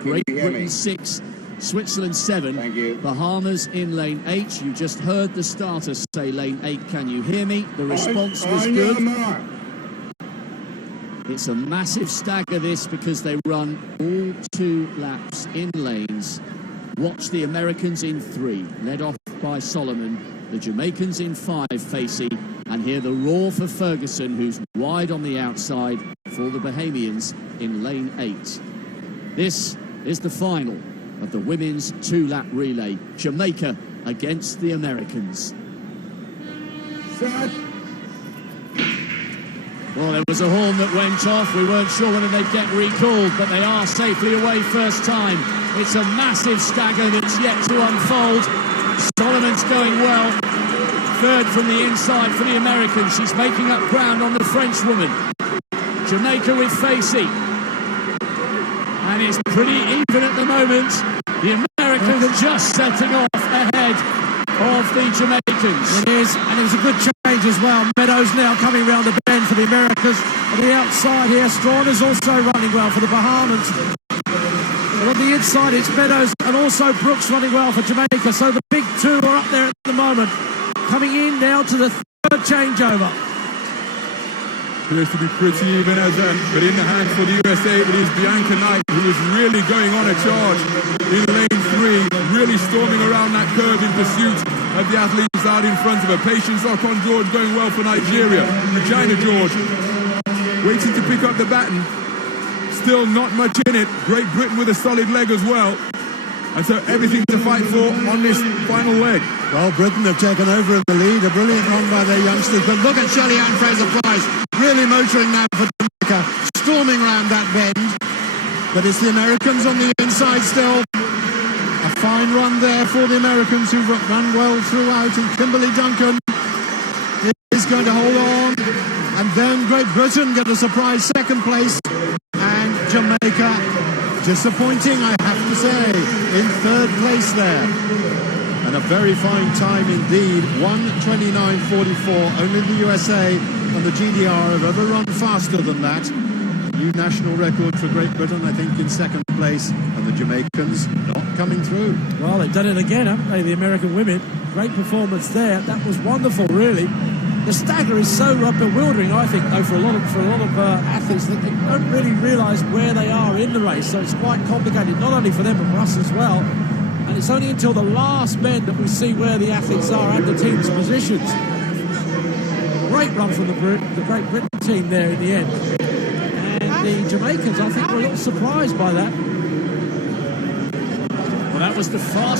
Great Britain 6, Switzerland 7. Thank you. Bahamas in lane 8. You just heard the starter say lane 8, can you hear me? The response was good. It's a massive stagger this, because they run all 2 laps in lanes. Watch the Americans in 3, led off by Solomon. The Jamaicans in 5, Facey. And hear the roar for Ferguson, who's wide on the outside for the Bahamians in lane 8. This is the final of the women's 2-lap relay. Jamaica against the Americans. Set. Well, there was a horn that went off. We weren't sure whether they'd get recalled, but they are safely away first time. It's a massive stagger that's yet to unfold. Solomon's going well. Third from the inside for the Americans. She's making up ground on the Frenchwoman. Jamaica with Facey. And it's pretty even at the moment. The Americans just setting off ahead of the Jamaicans. It is, and it was a good change as well. Meadows now coming round the bend for the Americans. On the outside here, Strawn is also running well for the Bahamas. But on the inside, it's Meadows and also Brooks running well for Jamaica. So the big 2 are up there at the moment. Coming in now to the 3rd changeover. Appears to be pretty even, but in the hand for the USA, it is Bianca Knight who is really going on a charge in lane 3, really storming around that curve in pursuit of the athletes out in front of her. Patience Okon George going well for Nigeria. Regina George waiting to pick up the baton. Still not much in it. Great Britain with a solid leg as well. And so everything to fight for on this final leg. Well, Britain have taken over in the lead. A brilliant run by their youngsters. But look at Shelley-Ann Fraser-Price, really motoring now for Jamaica, storming round that bend. But it's the Americans on the inside still. A fine run there for the Americans, who've run well throughout. And Kimberly Duncan is going to hold on. And then Great Britain get a surprise 2nd place. And Jamaica, disappointing, I have to say, in 3rd place there. And a very fine time indeed, 1:29.44. Only the USA and the GDR have ever run faster than that. New national record for Great Britain, I think, in 2nd place. And the Jamaicans not coming through. Well, they've done it again, haven't they, the American women? Great performance there. That was wonderful, really. The stagger is so bewildering, I think, though, for a lot of athletes, that they don't really realise where they are in the race. So it's quite complicated, not only for them, but for us as well. And it's only until the last bend that we see where the athletes are and the team's positions. Great run from the Great Britain team there in the end. And the Jamaicans, I think, were a little surprised by that. Well, that was the fast